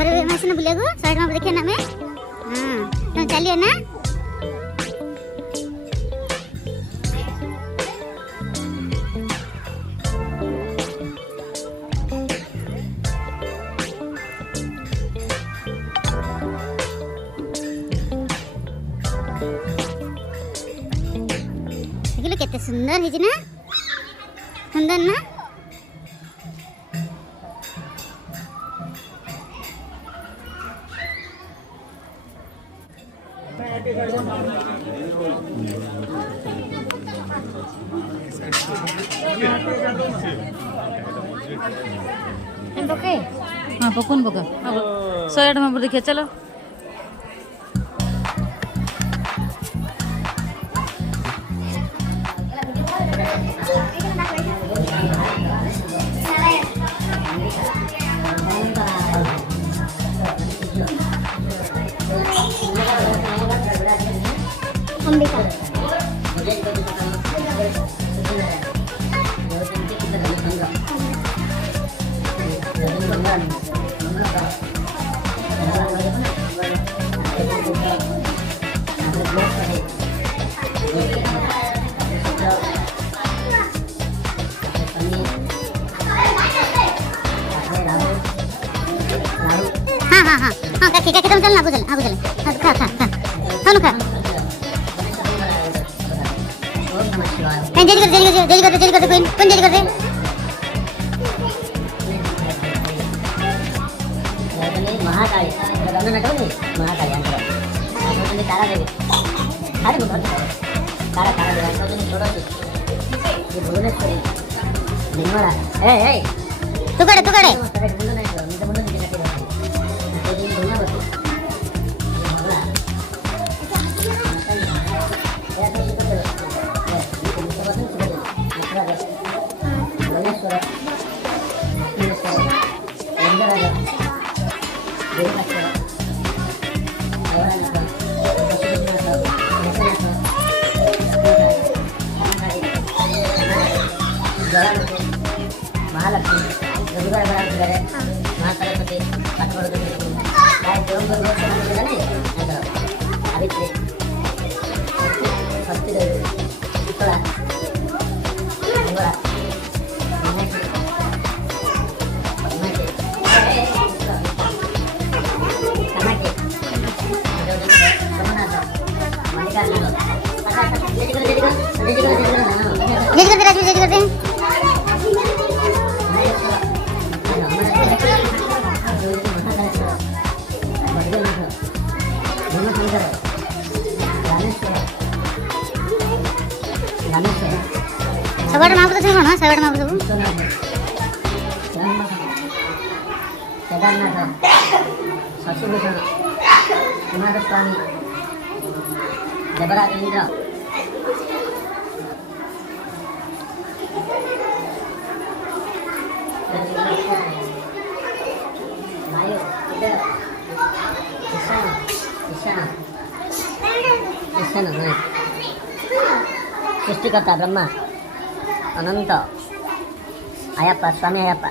घरे में से बुलिया को साइड में देखिए ना मैं हां तुम चलिए ना देखिए कितने सुंदर है जी ना सुंदर ना हाँ पकून पका 108 में देखिए चलो हाँ ठीक है तुम चलना आगू चल खा खा खा खानो खा जल्दी कर कोई जल्दी कर दे महाकाली महाकाली तारा देवी अरे तारा तारा देवी छोड़ो भुवनेश्वरी निर्मला तू कड़े महालक्ष्मी रविवार बड़ा महासरस्वती आदित्य स्वस्ति शीतला सबड़ महाप्रभु से कौन सबड़ महाप्रभु केदारनाथ शशिभूषण कुमारस्वामी जबरा इंद्र सृष्टिकर्ता ब्रह्मा अनंत अयप्पा स्वामी अयप्पा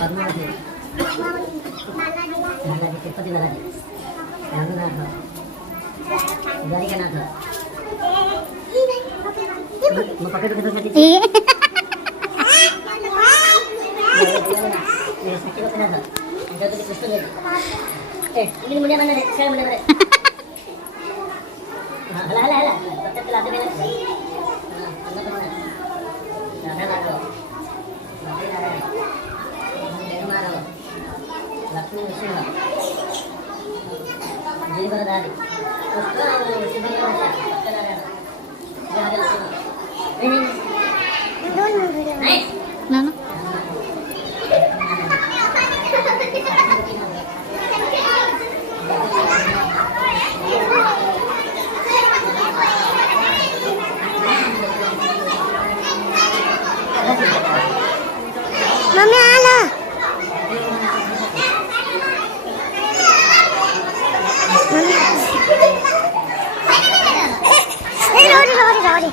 पद्मावती तिरुपति महाराज Raghunath Dwarikanath ini mulia mana deh? Saya mulia mana? Hala. Tetap latih mana? Anda kemana? Ada lagi. Nanti ada. Dari mana lo? Lakshmi Wisnu. Jadi pada hari. Sekarang Wisnu mana? Sekarang ada. Dia ada Wisnu. Ini. Naik. Nana Mami ala. Mami. Lori.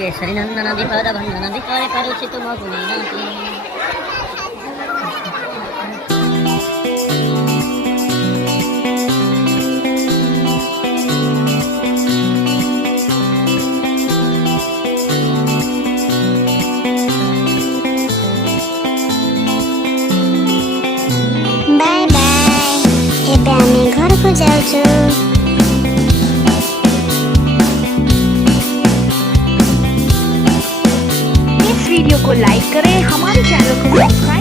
Kesari नंदन विपद भंडन विकार करुषि तुम गुणिनाति bye bye ଏବେ ଆମେ ଘରକୁ ଯାଉଛୁ। इस video को like करें, हमारे चैनल को सब्सक्राइब